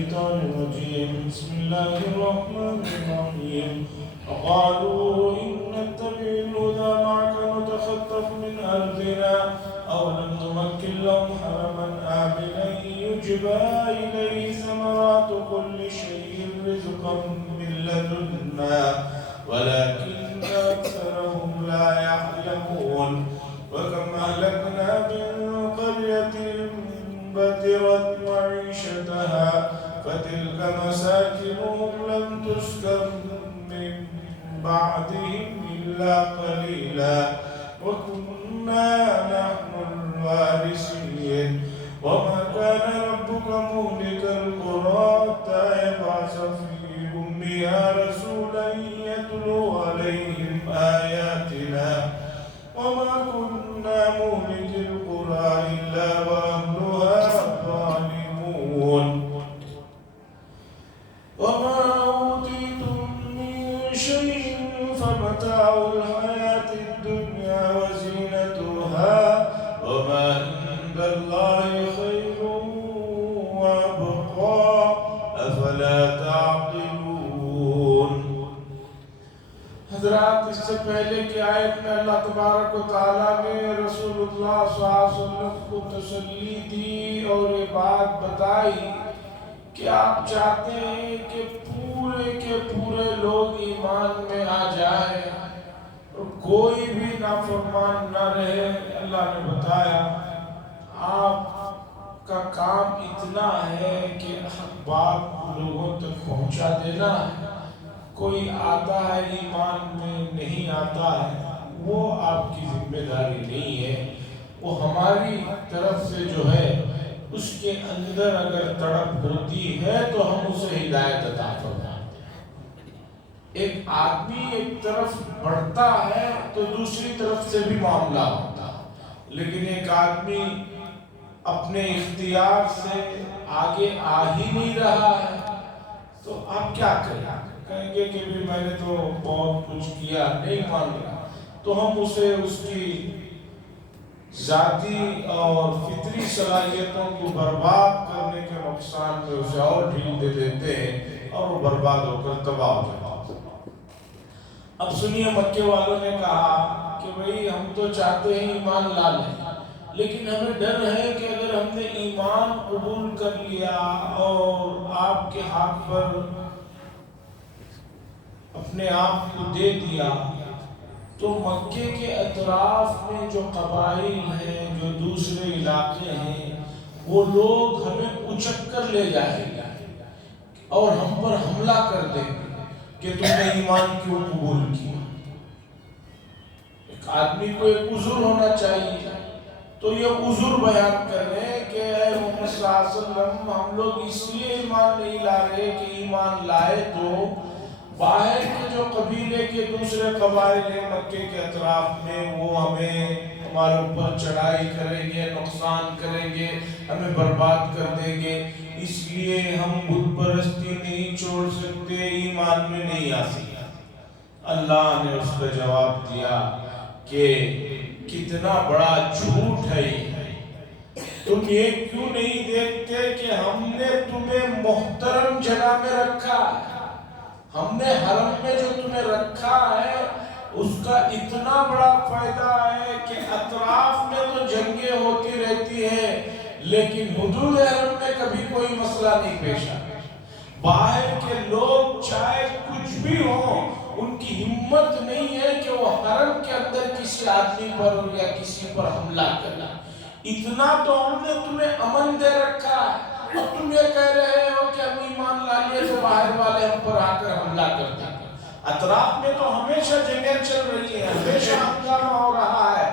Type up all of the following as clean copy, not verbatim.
الشيطان الرجيم. بسم الله الرحمن الرحيم. وقالوا إن نتبع الهدى معك نتخطف من أرضنا أولم نمكن لهم حرما آمنا يجبى إليه ثمرات كل شيء رزقا من لدنا ولكن أكثرهم لا يعلمون. وكم أهلكنا من قرية بطرت معيشتها فتلك مساكنهم لم تسكن من بعدهم إلا قليلا وكنا نحن الوارثين. وما كان ربك مهلك القرى حتى يبعث في أمها رسولا يتلو عليهم آياتنا وما كنا مهلك القرى إلا وأهلها ظالمون. وما أوتيتم من شيء فمتاع الحياة الدنيا وزينتها وما عند الله خير وأبقى أفلا تعقلون. حضرات، اس سے پہلے کی آیت میں اللہ تبارک و تعالیٰ نے رسول اللہ صلی اللہ علیہ وسلم کو تسلی دی اور یہ بات بتائی کہ آپ چاہتے ہیں کہ پورے کے پورے لوگ ایمان میں آ جائیں اور کوئی بھی نافرمان نہ رہے. اللہ نے بتایا آپ کا کام اتنا ہے کہ حق بات لوگوں تک پہنچا دینا ہے. کوئی آتا ہے ایمان میں نہیں آتا ہے وہ آپ کی ذمہ داری نہیں ہے. وہ ہماری طرف سے جو ہے اس کے اندر اگر تڑپ ہوتی ہے تو ہم اسے ہدایت عطا فرماتے ہیں. ایک آدمی ایک طرف بڑھتا ہے تو دوسری طرف سے بھی معاملہ ہوتا ہے، لیکن ایک آدمی اپنے اختیار سے آگے آ ہی نہیں رہا ہے تو آپ کیا کریں؟ کہیں گے کہ بھی میں نے تو بہت کچھ کیا، نہیں مان رہا، تو ہم اسے اس کی ذاتی اور فطری صلاحیتوں کو برباد کرنے کے نقصان میں اسے اور ڈھیل دے دیتے ہیں اور وہ برباد ہو کر تباہ ہو جاتا ہے. اب سنیے، مکے والوں نے کہا کہ بھئی ہم تو چاہتے ہیں ایمان لا لیں، لیکن ہمیں ڈر ہے کہ اگر ہم نے ایمان قبول کر لیا اور آپ کے ہاتھ پر اپنے آپ کو دے دیا تو مکے کے اطراف میں جو قبائل ہیں، جو دوسرے علاقے ہیں، وہ لوگ ہمیں اچک کر لے جائیں گے اور ہم پر حملہ کر دیں گے کہ تم نے ایمان کیوں قبول کیا. ایک آدمی کو ایک عذر ہونا چاہیے، تو یہ عذر بیان کریں کہ اے محمد صلی اللہ علیہ وسلم، ہم لوگ اس لیے ایمان نہیں لا رہے کہ ایمان لائے تو باہر کے جو قبیلے کے دوسرے قبائل ہیں مکے کے اطراف میں، وہ ہمیں ہمارے اوپر چڑھائی کریں گے، نقصان کریں گے، ہمیں برباد کر دیں گے، اس لیے ہم بت پرستی نہیں چھوڑ سکتے، ایمان میں نہیں آ سکتے. اللہ نے اس کا جواب دیا کہ کتنا بڑا جھوٹ ہے یہ. تم یہ کیوں نہیں دیکھتے کہ ہم نے تمہیں محترم جگہ میں رکھا ہے، ہم نے حرم میں جو تمہیں رکھا ہے اس کا اتنا بڑا فائدہ ہے کہ اطراف میں تو جنگیں ہوتی رہتی ہیں لیکن حدود حرم میں کبھی کوئی مسئلہ نہیں پیش آتا. باہر کے لوگ چاہے کچھ بھی ہوں، ان کی ہمت نہیں ہے کہ وہ حرم کے اندر کسی آدمی پر یا کسی پر حملہ کرنا. اتنا تو ہم نے تمہیں امن دے رکھا ہے اور تم یہ کہہ رہے ہو کہ ہم ایمان لا لیے تو باہر والے ہم پر آ کر حملہ کرتے ہیں. اطراف میں تو ہمیشہ جنگیں چل رہی ہیں، ہمیشہ ہنگامہ ہو رہا ہے،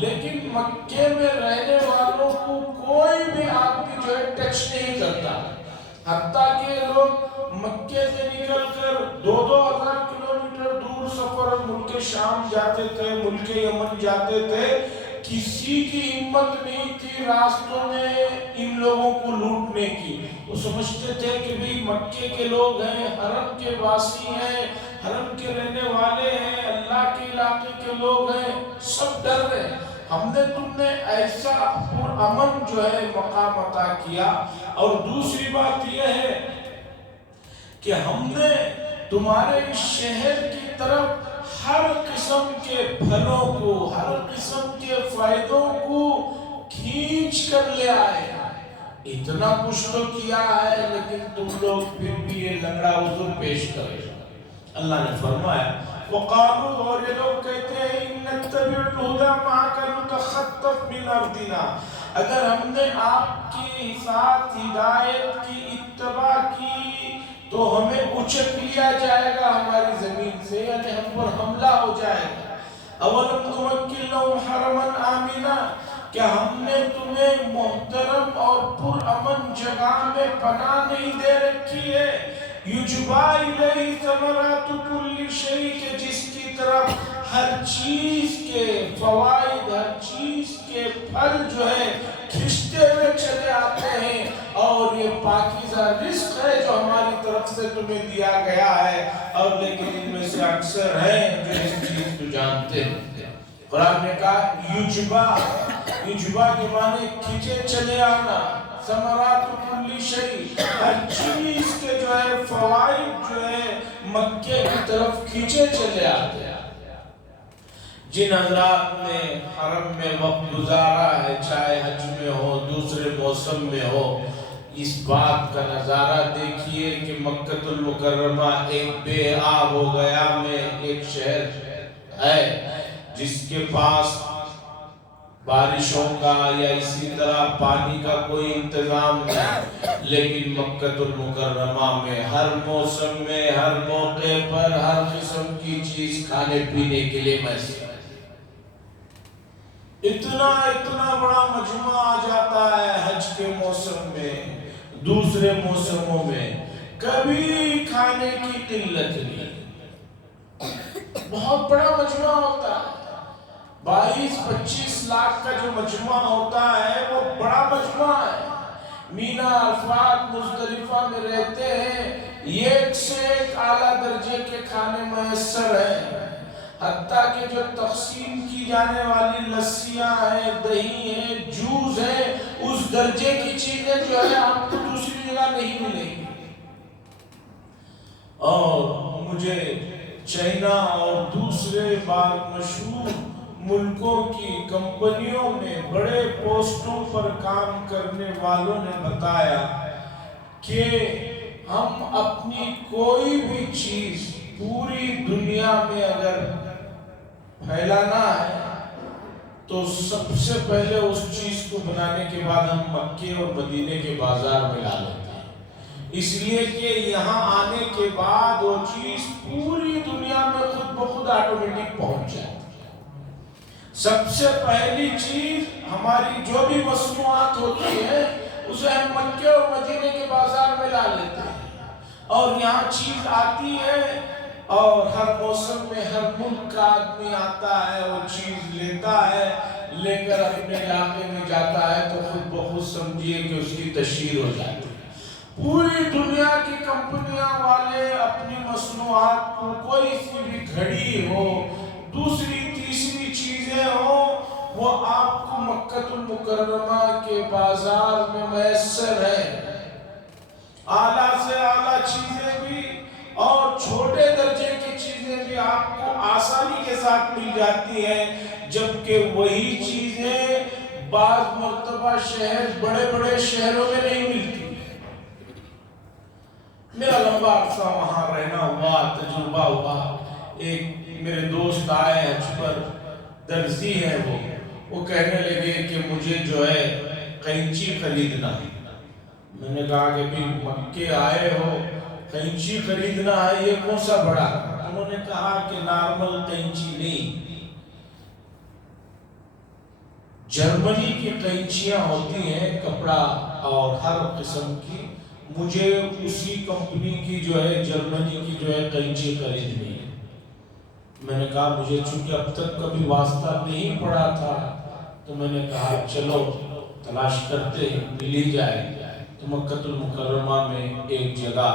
لیکن مکے میں رہنے والوں کو کوئی بھی آدمی جو ہے ٹچ نہیں کرتا. حتیٰ کہ لوگ مکے سے نکل کر 2,000 کلومیٹر دور سفر ملک شام جاتے تھے، ملک یمن جاتے تھے، کسی کی ہمت نہیں تھی راستوں میں ان لوگوں کو لوٹنے کی. وہ سمجھتے تھے کہ بھی مکے کے لوگ ہیں، حرم کے واسی ہیں، حرم کے رہنے والے ہیں، اللہ کے علاقے کے لوگ ہیں، سب ڈر رہے ہیں. ہم نے تم نے ایسا پرامن جو ہے مقام عطا کیا، اور دوسری بات یہ ہے کہ ہم نے تمہارے اس شہر کی طرف ہر قسم کے پھلوں کو، ہر قسم کے فائدوں کو کھینچ کر لے آئے۔ اتنا کچھ تو کیا ہے، لیکن تم لوگ پھر بھی یہ لنگڑا عذر پیش کرے۔ اللہ نے فرمایا وقالوا، اور یہ لوگ کہتے ہیں ان نتبع الہدى معك نتخطف من ارضنا، اگر ہم نے آپ کے ساتھ ہدایت کی اتباع کی تو ہمیں اچک لیا جائے گا ہماری زمین سے، یعنی ہم پر حملہ ہو جائے گا۔ اولم نمکن لهم حرما آمنا، کیا ہم نے تمہیں محترم اور پرامن جگہ میں پناہ نہیں دے رکھی ہے؟ یجبا الیہ ثمرات کل شیء، کہ جس کی طرف ہر چیز کے فوائد، ہر چیز کے پھل جو ہے کھنچتے ہوئے چلے آتے ہیں، اور یہ پاکیزہ رزق ہے جو ہماری طرف سے تمہیں دیا گیا ہے، اور لیکن ان میں سے اکثر ہیں جو اس چیز کو جانتے ہیں۔ قرآن نے کہا یجبا، یجبا کے معنی کھینچے چلے آنا، ثمرات کل شیء، ہر چیز کے جو ہے فوائد جو ہے مکے کی طرف کھینچے چلے آتے ہیں۔ جن حضرات نے حرم میں وقت گزارا ہے، چاہے حج میں ہو، دوسرے موسم میں ہو، اس بات کا نظارہ دیکھیے کہ مکہ المکرمہ ایک بے آب و گیا میں ایک شہر ہے جس کے پاس بارشوں کا یا اسی طرح پانی کا کوئی انتظام نہیں، لیکن مکہ المکرمہ میں ہر موسم میں، ہر موقع پر، ہر قسم کی چیز کھانے پینے کے لیے میسر ہے۔ اتنا بڑا مجمع آ جاتا ہے حج کے موسم میں، دوسرے موسموں میں کبھی کھانے کی قلت نہیں، بہت بڑا مجمع ہوتا ہے۔ 22-25 لاکھ کا جو مجمع ہوتا ہے وہ بڑا مجمع ہے۔ مینا، عرفات، مزدلفہ میں رہتے ہیں، ایک سے ایک اعلیٰ درجے کے کھانے میسر ہیں، حتیٰ کہ جو تقسیم کی جانے والی لسیاں ہیں، دہی ہیں، جوس ہیں، اس درجے کی چیزیں جو ہے آپ کو دوسری جگہ نہیں ملیں گی۔ اور مجھے چائنا اور دوسرے بعض مشہور ملکوں کی کمپنیوں میں بڑے پوسٹوں پر کام کرنے والوں نے بتایا کہ ہم اپنی کوئی بھی چیز پوری دنیا میں اگر پھیلانا ہے تو سب سے پہلے اس چیز کو بنانے کے بعد ہم مکے اور مدینے کے بازار میں لا لیتے ہیں، اس لیے کہ یہاں آنے کے بعد وہ چیز پوری دنیا میں خود بخود آٹومیٹک پہنچ جائے۔ سب سے پہلی چیز ہماری جو بھی مصنوعات ہوتی ہے اسے ہم مکے اور مدینے کے بازار میں لا لیتے ہیں، اور یہاں چیز آتی ہے، اور ہر موسم میں ہر ملک کا آدمی آتا ہے، وہ چیز لیتا ہے، لے کر اپنے علاقے میں جاتا ہے، تو خود بخود سمجھیے کہ اس کی تشہیر ہو جاتی ہے۔ پوری دنیا کی کمپنیاں والے اپنی مصنوعات کو، کوئی سی بھی گھڑی ہو، دوسری تیسری چیزیں ہوں، وہ آپ کو مکہ المکرمہ کے بازار میں میسر ہے۔ اعلیٰ سے اعلیٰ چیزیں بھی اور چھوٹے درجے کی چیزیں بھی آپ کو آسانی کے ساتھ مل جاتی ہیں، جبکہ وہی چیزیں بعض مرتبہ بڑے بڑے شہروں میں نہیں ملتی۔ میرا لمبا عرصہ وہاں رہنا ہوا، تجربہ ہوا۔ ایک میرے دوست آئے حج پر، درزی ہے وہ کہنے لگے کہ مجھے جو ہے قینچی خریدنا ہے۔ میں نے کہا کہ بھی مکے آئے ہو، قینچی خریدنا ہے، یہ کون سا بڑا؟ انہوں نے کہا کہ نارمل قینچی نہیں، جرمنی کی قینچیاں ہوتی ہیں، کپڑا اور ہر قسم کی، مجھے اسی کمپنی کی جو ہے جرمنی کی جو ہے قینچی خریدنی ہے۔ میں نے کہا مجھے چونکہ اب تک کبھی واسطہ نہیں پڑا تھا، تو میں نے کہا چلو تلاش کرتے ہیں، مل ہی جائے۔ تو مکہ المکرمہ میں ایک جگہ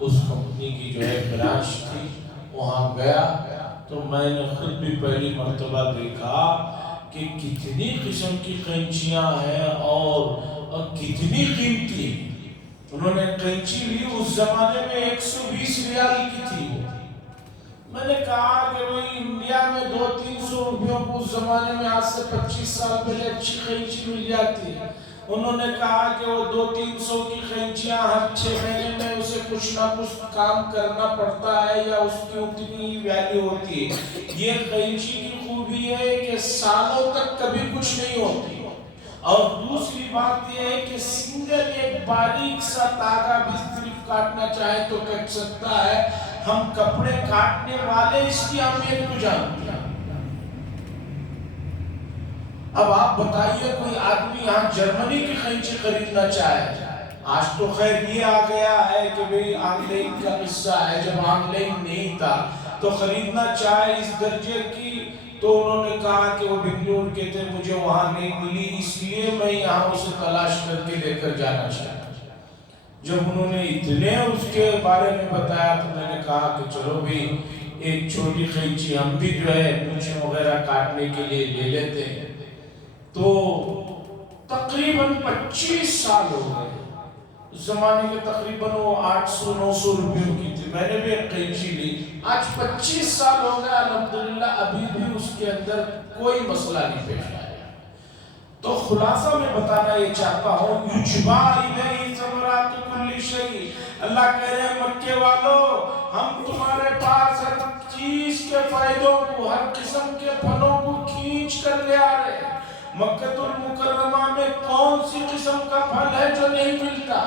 اس کمپنی کی جو ہے برانچ تھی، وہاں گیا تو میں نے خود بھی پہلی مرتبہ دیکھا کہ کتنی قسم کی قینچیاں ہیں اور کتنی قیمتی. انہوں نے قینچی لی، اس زمانے میں 120 ریال کی تھی وہ. میں نے کہا کہ بھئی انڈیا میں 200-300 روپیوں کو اس زمانے میں آج سے 25 سال پہلے اچھی قینچی مل جاتی ہے. انہوں نے کہا کہ وہ 200-300 کی قینچیاں ہر 6 مہینے میں اسے کچھ نہ کچھ کام کرنا پڑتا ہے یا اس کی اتنی ویلیو ہوتی ہے. یہ قینچی کی خوبی ہے کہ سالوں تک کبھی کچھ نہیں ہوتی. اور دوسری بات یہ ہے کہ سنگل ایک باریک سا تاغا بھی صرف کاٹنا چاہے تو کٹ سکتا ہے. ہم کپڑے کاٹنے والے اس کی اہمیت کو جانتے ہیں. اب آپ بتائیے کوئی آدمی یہاں جرمنی کی قینچی خریدنا چاہے. آج تو خیر یہ آ گیا ہے کہ بھئی آن لائن کا قصہ ہے، جب آن لائن نہیں تھا تو خریدنا چاہے اس درجے کی، تو انہوں نے کہا کہ وہ بنگلور کے تھے، مجھے وہاں نہیں ملی، اس لیے میں یہاں اسے تلاش کر کے لے کر جانا چاہتا. جب انہوں نے اتنے اس کے بارے میں بتایا تو میں نے کہا کہ چلو بھی ایک چھوٹی قینچی ہم بھی جو ہے مونچھیں وغیرہ کاٹنے کے لیے لے لیتے ہیں. تو تقریباً 25 سال ہو گئے. اس زمانے کے تقریباً وہ 800-900 روپیوں کی تھی. میں نے بھی ایک قینچی لی. آج 25 سال ہو گیا، الحمدللہ ابھی بھی اس کے اندر کوئی مسئلہ نہیں پیش آیا. تو خلاصہ میں بتانا یہ چاہتا ہوں، یجبا الیہ ثمرات کل شیء. اللہ کہہ رہے ہیں مکے والو، ہم تمہارے پاس ہر چیز کے فائدوں کو، ہر قسم کے پھلوں کو کھینچ کر لے آ رہے ہیں. مکہ المکرمہ میں کون سی قسم کا پھل ہے جو نہیں ملتا؟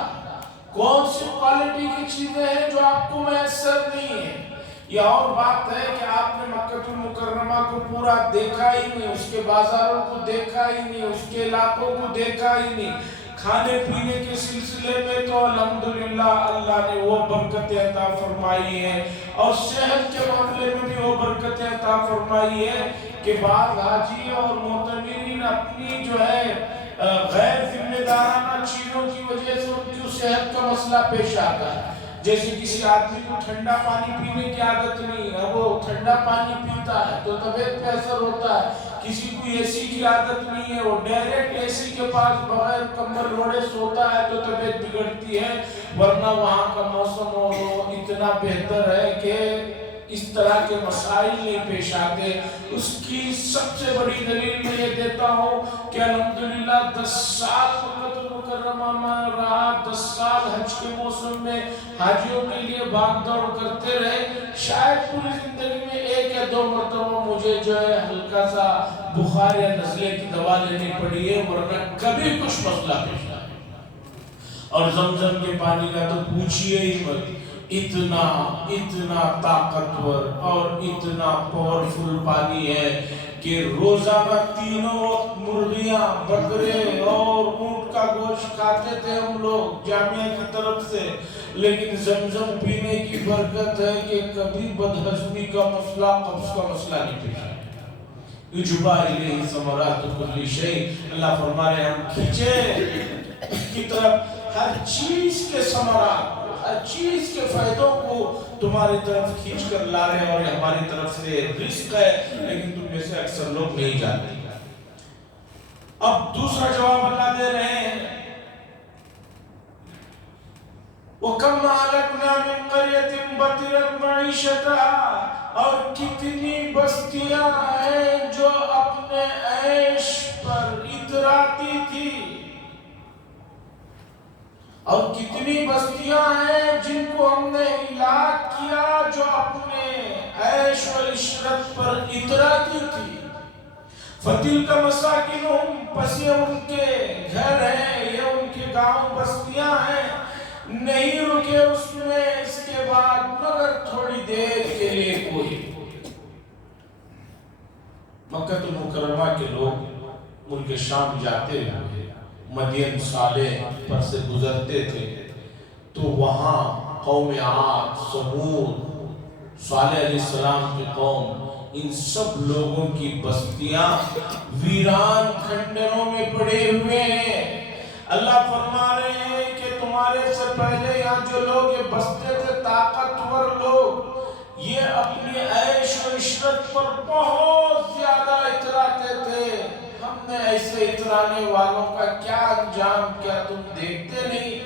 کون سی کوالٹی کی چیزیں ہیں جو آپ کو میسر نہیں ہیں؟ یہ اور بات ہے کہ آپ نے مکہ المکرمہ کو پورا دیکھا ہی نہیں، اس کے بازاروں کو دیکھا ہی نہیں، اس کے علاقوں کو دیکھا ہی نہیں. کھانے پینے کے سلسلے میں تو الحمدللہ اللہ نے وہ برکتیں عطا فرمائی ہیں، اور صحت کے معاملے میں بھی وہ برکتیں عطا فرمائی ہے کہ بعض حاجی اور معتمرین اپنی جو ہے غیر ذمہ دارانہ چیزوں کی وجہ سے ان کی صحت کا مسئلہ پیش آتا ہے. جیسے کسی آدمی کو ٹھنڈا پانی پینے کی عادت نہیں ہے، وہ ٹھنڈا پانی پیتا ہے تو طبیعت پہ اثر ہوتا ہے. کسی کو اے سی کی عادت نہیں ہے، وہ ڈائریکٹ اے سی کے پاس بغیر کمبل اوڑھے سوتا ہے تو طبیعت بگڑتی ہے. ورنہ وہاں کا موسم اتنا بہتر ہے کہ اس طرح کے مسائل نہیں پیش آتے. اس کی سب سے بڑی دلیل میں یہ دیتا ہوں کہ الحمدللہ 10 سال مکہ المکرمہ میں رہا، 10 سال حج کے موسم میں حاجیوں کے لیے بھاگ دوڑ کرتے رہے. شاید پوری زندگی میں 1 یا 2 مرتبہ مجھے جو ہے ہلکا سا بخار یا نزلے کی دوا لینی پڑی ہے، ورنہ کبھی کچھ مسئلہ پیش نہیں. اور زمزم کے پانی کا تو پوچھئے ہی مت. اتنا طاقتور اور اتنا پاورفل پانی ہے کہ روزانہ 3 وقت مرغیاں، بکرے اور اونٹ کا گوشت کھاتے تھے ہم لوگ جامعہ کی طرف سے. لیکن زمزم پینے کی برکت ہے کہ کبھی بدہضمی کا مسئلہ، قبض کا مسئلہ نہیں پیش آیا. یجبا الیہ ثمرات کل شیء. اللہ فرما رہے ہیں ہم کھینچے کی طرف ہر چیز کے ثمرات، ہر چیز کے فائدوں کو تمہاری طرف کھینچ کر لا رہے ہیں، اور یہ ہماری طرف سے رزق ہے، لیکن تم میں سے اکثر لوگ نہیں جانتے. اب دوسرا جواب اللہ دے رہے ہیں، وَكَمْ أَهْلَكْنَا مِنْ قَرْيَةٍ بَطِرَتْ مَعِيشَتَهَا. اور کتنی بستیاں ہیں جو اپنے عیش پر اتراتی تھی، اور کتنی بستیاں ہیں جن کو ہم نے ہلاک کیا جو اپنے عیش و عشرت پر اتراتی تھی. فَتِلْكَ مَسَاكِنُهُمْ. پس یہ ان کے گھر ہیں، یہ ان کے گاؤں بستیاں ہیں. نہیں رکے اس میں اس کے بعد مگر تھوڑی دیر کے لیے کوئی. مکہ المکرمہ کے لوگ ملک شام جاتے ہوئے مدین صالح پر سے گزرتے تھے تو وہاں قوم عاد، ثمود، صالح علیہ السلام کی قوم، ان سب لوگوں کی بستیاں ویران کھنڈروں میں پڑے ہوئے ہیں. اللہ فرما رہے ہیں کہ تمہارے سے پہلے یہاں جو لوگ یہ بستے تھے، طاقتور لوگ، یہ اپنی عیش و عشرت پر بہت زیادہ اتراتے تھے. ہم نے ایسے اترانے والوں کا کیا انجام کیا تم دیکھتے نہیں؟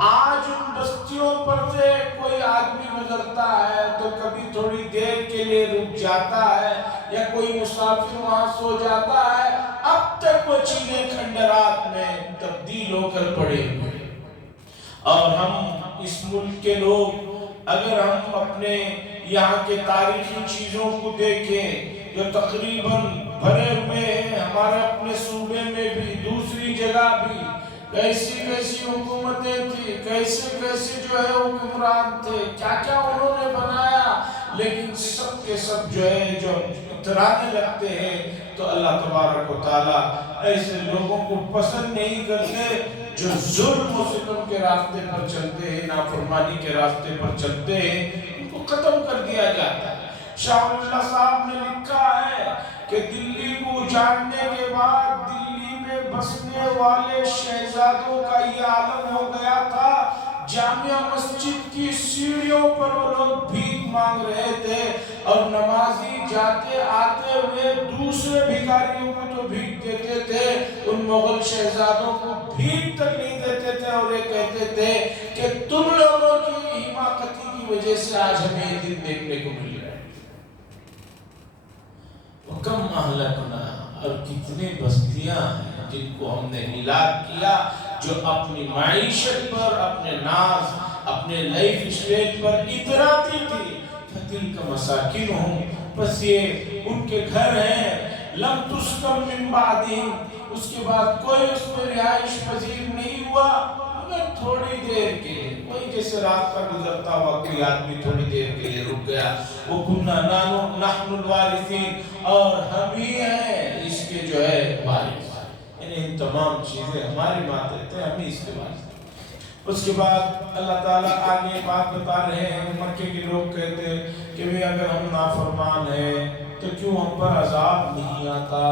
آج ان بستیوں پر سے کوئی آدمی گزرتا ہے تو کبھی تھوڑی دیر کے لیے رک جاتا ہے یا کوئی مسافر وہاں سو جاتا ہے. اب تک وہ چیزیں کھنڈرات میں تبدیل ہو کر پڑے ہوئے. اور ہم اس ملک کے لوگ اگر ہم اپنے یہاں کے تاریخی چیزوں کو دیکھیں جو تقریباً بھرے ہوئے ہیں، ہمارے اپنے صوبے میں بھی دوسری جگہ بھی کیسی کیسی حکومتیں تھی، کیسے کیسے جو ہے حکمران تھے، کیا کیا انہوں نے بنایا، لیکن سب کے سب جو ہے جو اترانے لگتے ہیں تو اللہ تبارک و تعالیٰ ایسے لوگوں کو پسند نہیں کرتے جو ظلم و ستم کے راستے پر چلتے ہیں، نافرمانی کے راستے پر چلتے ہیں. ان کو ختم کر دیا جاتا ہے. شاہ اللہ صاحب نے لکھا ہے کہ دلی کو اجاڑنے کے بعد دلی میں بسنے والے شہزادوں کا یہ عالم ہو گیا تھا. جامع مسجد کی سیڑھیوں پر وہ لوگ بھیک مانگ رہے تھے اور نمازی جاتے آتے ہوئے دوسرے بھیکاریوں کو تو بھیک دیتے تھے، ان مغل شہزادوں کو بھیک تک نہیں دیتے تھے اور یہ کہتے تھے کہ تم لوگوں کی حماقتی کی وجہ سے آج ہمیں یہ دن دیکھنے کو مل رہا ہے. کم اہلکنا، اور کتنے بستیاں ہیں جن کو ہم نے ہلاک کیا جو اپنی معیشت پر، اپنے ناز، اپنے لائف اسٹائل پر اتراتی تھی. فَتِلْكَ مَسَاكِنُهُمْ، بس یہ ان کے گھر ہیں. لَمْ تُسْكَنْ مِنْ بَعْدِهِمْ، اس کے بعد کوئی اس میں رہائش پذیر نہیں ہوا مگر تھوڑی دیر کے لیے. کوئی جیسے رات کا گزرتا ہوا کوئی آدمی تھوڑی دیر کے لیے رک گیا. وَكُنَّا نَحْنُ الْوَارِثِينَ، اور ہم ہی ہیں اس کے جو ہے وارث. یعنی ان تمام چیزیں ہماری بات رہتے ہیں، ہم ہی اس کے وارث. اس کے بعد اللہ تعالیٰ آگے بات بتا رہے ہیں. مکے کے لوگ کہتے ہیں کہ بھی اگر ہم نافرمان ہیں تو کیوں ہم پر عذاب نہیں آتا؟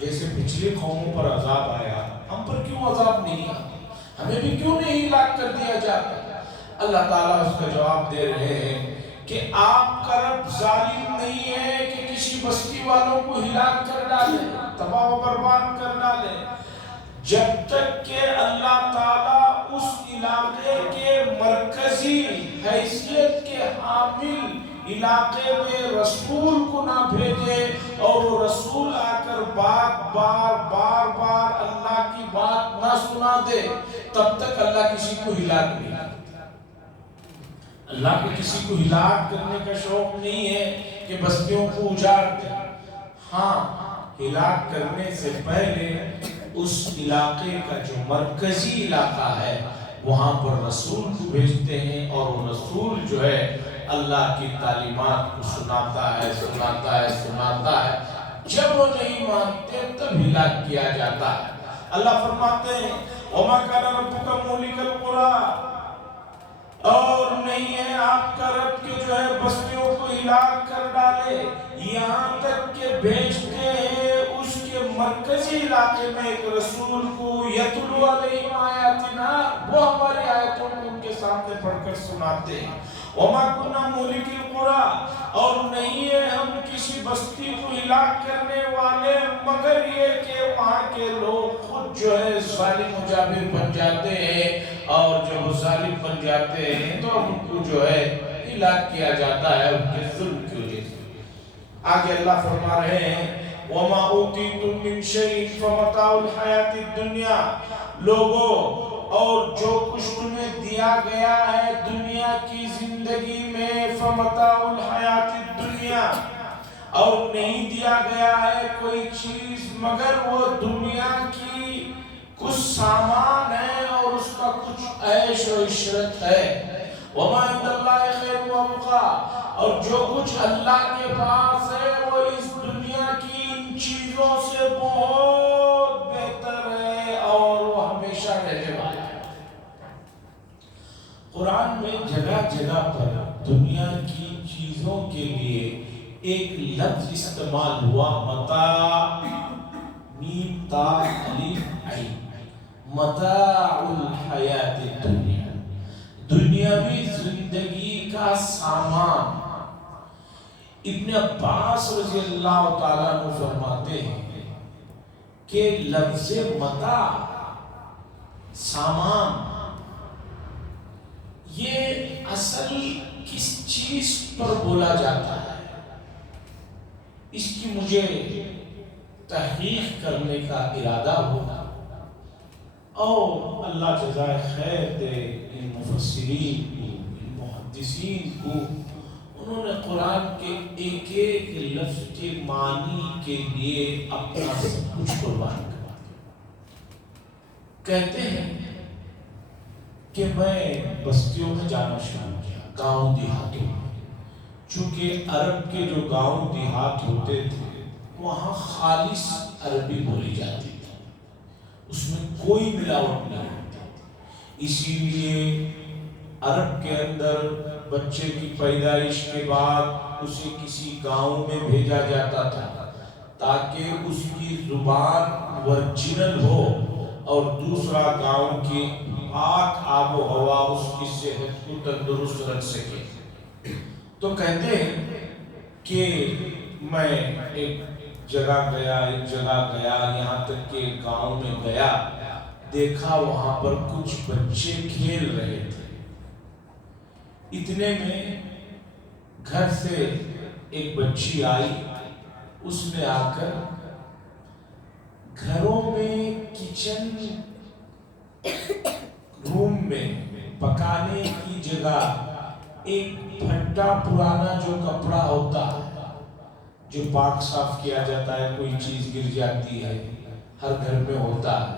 جیسے پچھلی قوموں پر عذاب آیا، ہم پر کیوں عذاب نہیں آتا؟ ہمیں بھی کیوں نہیں ہلاک کر دیا جاتا؟ اللہ تعالیٰ اس کا جواب دے رہے ہیں کہ آپ کا رب ظالم نہیں ہے کہ کسی بستی والوں کو ہلاک کر ڈالے، تباہ و برباد کر ڈالے. جب تک کہ اللہ تعالیٰ اس علاقے کے مرکزی حیثیت کے حامل علاقے میں رسول کو نہ بھیجے اور وہ رسول آ کر بار بار اللہ کی بات نہ سنا دے، تب تک اللہ کسی کو ہلاک نہیں کرتا. اللہ کو کسی کو ہلاک کرنے کا شوق نہیں ہے کہ بستیوں کو اجاڑ دے. ہاں، ہلاک کرنے سے پہلے اس علاقے کا جو مرکزی علاقہ ہے وہاں پر رسول کو بھیجتے ہیں اور وہ رسول جو ہے اللہ کی تعلیمات کو سناتا ہے. جب وہ نہیں مانتے تب ہلاک کیا جاتا ہے. اللہ فرماتے ہیں وَمَا كَانَ رَبُّكَ مُهْلِكَ الْقُرَىٰ، اور نہیں ہے آپ کا رب کہ جو ہے بستیوں کو ہلاک کر ڈالے یہاں تک کہ بھیجتے ہیں اس کے مرکزی علاقے میں ایک رسول کو یتلو علیہم آیاتنا، وہ ہماری آیتوں کو ان کے سامنے پڑھ کر سناتے ہیں. وَمَا كُنَّا مُهْلِكِي الْقُرَىٰ، اور نہیں ہے ہم کسی بستی کو ہلاک کرنے والے مگر یہ کہ وہاں کے لوگ خود جو ہے ظالم و جابر بن جاتے ہیں، اور جب وہ ظالم بن جاتے ہیں تو ان کو جو ہے ہلاک کیا جاتا ہے ان کے ظلم کی وجہ سے. آگے اللہ فرما رہے ہیں وَمَا أُوتِيتُم مِّن شَيْءٍ فَمَتَاعُ الْحَيَاةِ الدُّنْيَا، لوگوں اور جو کچھ تمہیں دیا گیا ہے دنیا کی زندگی میں، فَمَتَاعُ الْحَيَاةِ الدُّنْيَا، اور نہیں دیا گیا ہے کوئی چیز مگر وہ دنیا کی کچھ سامان ہے اور اس کا کچھ عیش و عشرت ہے. وَمَا عِندَ اللَّهِ خَيْرٌ وَأَبْقَىٰ، اور جو کچھ اللہ کے پاس ہے وہ اس دنیا کی ان چیزوں سے بہت بہتر ہے اور وہ ہمیشہ رہنے والا ہے. قرآن میں جگہ جگہ پر دنیا کی چیزوں کے لیے ایک لفظ استعمال ہوا، متاع، میم تا الف عین، متاع الحیات الدنیا، دنیاوی زندگی کا سامان. ابن عباس رضی اللہ تعالیٰ عنہ فرماتے ہیں کہ لفظ متاع، سامان، یہ اصل کس چیز پر بولا جاتا ہے، اس کی مجھے تحقیق کرنے کا ارادہ ہوا، اور اللہ جزائے خیر دے ان مفسرین کو، ان محدثین کو، انہوں نے قرآن کے ایک ایک لفظ کے معنی کے لیے اپنا سب کچھ قربان کرا دیا۔ کہتے ہیں کہ میں بستیوں میں جانا شروع کیا، گاؤں دیہاتوں میں، چونکہ عرب کے جو گاؤں دیہات ہوتے تھے وہاں خالص عربی بولی جاتی تھی، اس میں کوئی ملاوٹ نہیں ہوتی، اسی لیے عرب کے اندر بچے کی پیدائش کے بعد اسے کسی گاؤں میں بھیجا جاتا تھا تاکہ اس کی زبان ورجنل ہو اور دوسرا گاؤں کی پاک آب و ہوا اس کی صحت کو تندرست رکھ سکے۔ تو کہتے ہیں کہ میں ایک جگہ گیا، یہاں تک کہ گاؤں میں گیا، دیکھا وہاں پر کچھ بچے کھیل رہے تھے۔ اتنے میں گھر سے ایک بچی آئی، اس نے آ کر گھروں میں کچن روم میں پکانے کی جگہ ایک پھٹا پرانا جو کپڑا ہوتا ہے، جو پاک صاف کیا جاتا ہے، کوئی چیز گر جاتی ہے، ہر گھر میں ہوتا ہے،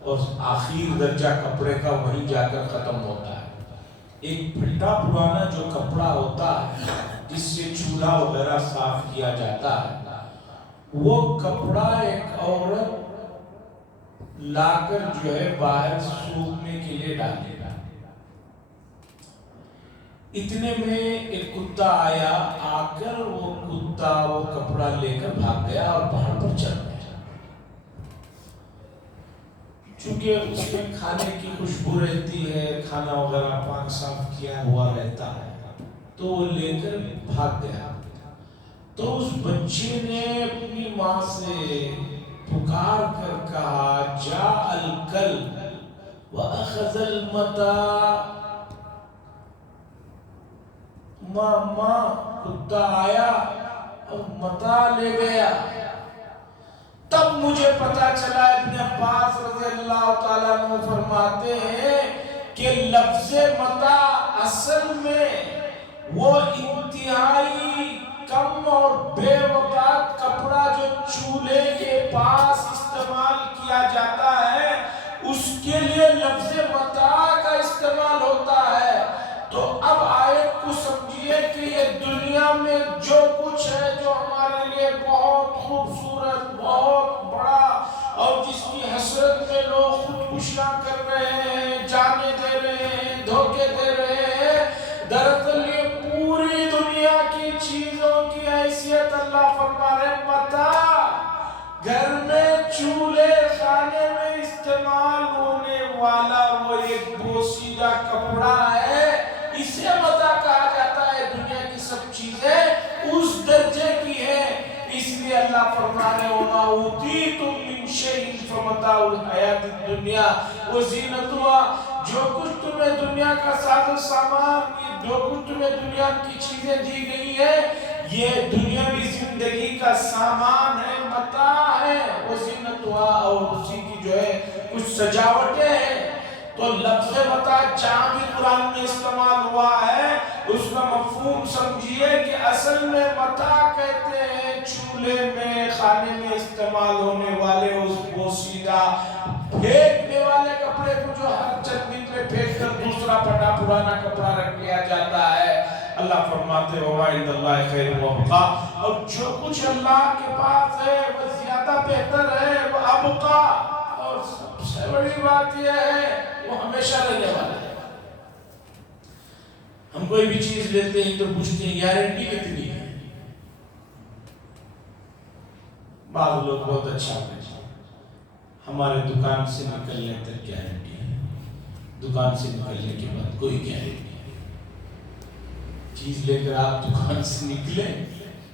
اور آخر درجہ کپڑے کا وہیں جا کر ختم ہوتا ہے۔ ایک پھٹا پرانا جو کپڑا ہوتا ہے جس سے چولہا وغیرہ صاف کیا جاتا ہے، وہ کپڑا ایک عورت لا کر جو ہے باہر سوکھنے کے لیے ڈالے گا۔ اتنے میں ایک کتا آیا، آ کر وہ کتا وہ کپڑا لے کر بھاگ گیا اور پہاڑ پر چڑھ گیا۔ چونکہ اس میں کھانے کی خوشبو رہتی ہے، کھانا وغیرہ پاک صاف کیا ہوا رہتا ہے، تو وہ لے کر بھاگ گیا۔ تو اس بچے نے اپنی ماں سے پکار کر کہا، جاء الکلب واخذ المتاع، ماں کتا آیا اور متاع لے گیا۔ تب مجھے پتا چلا، ابن عباس رضی اللہ تعالیٰ عنہ فرماتے ہیں کہ لفظ متاع اصل میں وہ انتہائی کم اور بے وقت کپڑا جو چولہے کے پاس استعمال کیا جاتا ہے، اس کے لیے لفظ متاع کا استعمال ہوتا ہے۔ تو اب آیت کو سمجھیے کہ یہ دنیا میں جو کچھ ہے جو ہمارے لیے بہت خوبصورت، بہت بڑا، اور جس کی حسرت میں لوگ خودکشیاں کر رہے ہیں، جانے دے رہے ہیں، دھوکے دے رہے ہیں، دراصل یہ پوری دنیا کی چیزوں کی حیثیت اللہ فرما رہے ہیں متاع، گھر میں چولہے خانے میں استعمال ہونے والا وہ ایک بوسیدہ کپڑا ہے، اسے متاع کہا جاتا ہے۔ دنیا کی سب چیزیں اس درجے کی ہیں، اس لیے اللہ فرما رہے ہیں وَمَا أُوتِيتُم مِّن شَيْءٍ فَمَتَاعُ الْحَيَاةِ الدُّنْيَا وَزِينَتُهَا، جو کچھ تمہیں دنیا کا ساز و سامان، جو کچھ تمہیں دنیا کی چیزیں دی گئی ہیں، یہ دنیاوی زندگی کا سامان ہے، متاع ہے، وَزِينَتُهَا، اور اسی کی جو ہے کچھ سجاوٹیں ہیں۔ تو لفظ متاع جہاں بھی قرآن میں استعمال ہوا ہے، اس کا مفہوم سمجھیے کہ اصل میں متاع کہتے ہیں چولہے میں، خانے میں استعمال ہونے والے اس بوسیدہ پھینکنے والے کپڑے کو جو ہر چند دن میں پھینک کر دوسرا پھٹا پرانا کپڑا رکھ لیا جاتا ہے۔ اللہ فرماتے ہو وَعِندَ اللَّهِ خَيْرٌ وَأَبْقَىٰ، اور جو کچھ اللہ کے پاس ہے وہ زیادہ بہتر ہے، وہ ابقا، اور سب سے بڑی بات یہ ہے وہ ہمیشہ رہنے والا ہے۔ ہم کوئی بھی چیز لیتے ہیں تو پوچھتے ہیں گارنٹی کتنی ہے؟ بعض لوگ بہت اچھا کہتے ہیں ہمارے دکان سے نکلنے تک گارنٹی ہے، دکان سے نکلنے کے بعد کوئی گارنٹی نہیں۔ چیز لے کر آپ دکان سے نکلیں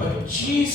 25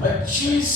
25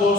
2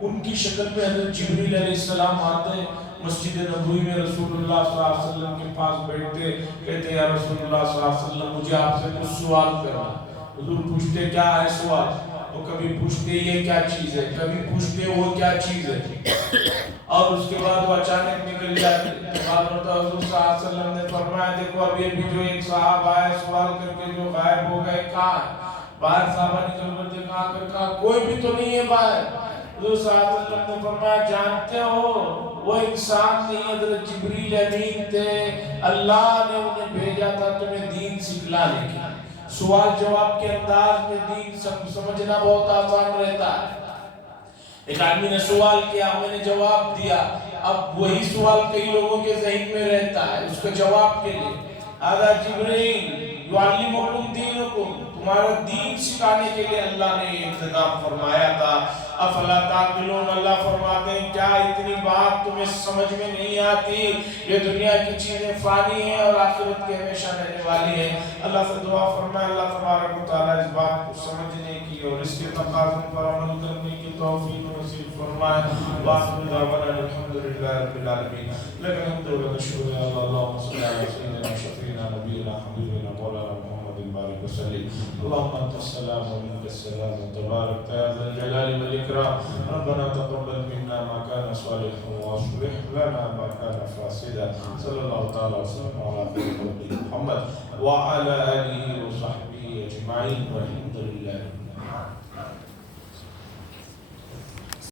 ان کی شکل میں حضرت جبریل علیہ السلام آتے، مسجد نبوی میں رسول اللہ صلی اللہ علیہ وسلم کے پاس بیٹھتے، کہتے یا رسول اللہ صلی اللہ علیہ وسلم مجھے آپ سے کچھ سوال کرنا۔ حضور پوچھتے کیا ہے سوال؟ وہ کبھی پوچھتے یہ کیا چیز ہے، کبھی پوچھتے وہ کیا چیز ہے، اور اس کے بعد وہ اچانک نکل جاتے۔ بعد ہوتا حضور صلی اللہ علیہ وسلم نے فرمایا دیکھو ابھی ابھی جو ایک صحابہ آئے سوال کر کے جو غائب ہو گئے کہاں ہے؟ باہر صحابہ نکل کر دیکھا کر کہا کوئی بھی تو نہیں ہے باہر۔ حضور صلی اللہ علیہ وسلم نے فرمایا جانتے ہو وہ انسان نہیں حضرت جبریل امین تھے، اللہ نے انہیں بھیجا تھا تمہیں دین سکھلانے کے۔ سوال جواب کے انداز میں دین سمجھنا بہت آسان رہتا ہے۔ ایک آدمی نے سوال کیا، میں نے جواب دیا، اب وہی سوال کئی لوگوں کے ذہن میں رہتا ہے اس کے جواب کے لیے۔ آدھا جبریل یعلمکم دینکم، تمہارا دین سکھانے کے لیے اللہ نے یہ انتظام فرمایا تھا۔ افلا تعقلون، اللہ فرماتے ہیں کیا اتنی بات تمہیں سمجھ میں نہیں آتی؟ یہ دنیا کی چیزیں فانی ہیں اور آخرت کے ہمیشہ رہنے والی ہیں۔ اللہ سے دعا فرمائے اللہ تبارک و تعالیٰ اس بات کو سمجھنے کی اور اس کے تقاضوں پر عمل کرنے کی توفیق نصیب فرمائے۔ وآخر دعوانا الحمدللہ رب العالمین۔ لك الحمد والشكر يا الله، اللهم صل على سيدنا شفيعنا نبينا حبيبنا مولانا محمد بارك وسلم. اللهم انت السلام ومنك السلام تبارك يا ذا الجلال والاكرام. ربنا تقبل منا ما كان صالحا واصلح لنا ما كان فاسدا. صلى الله تعالى وسلم على خير خلقه محمد وعلى اله وصحبه اجمعين والحمد لله.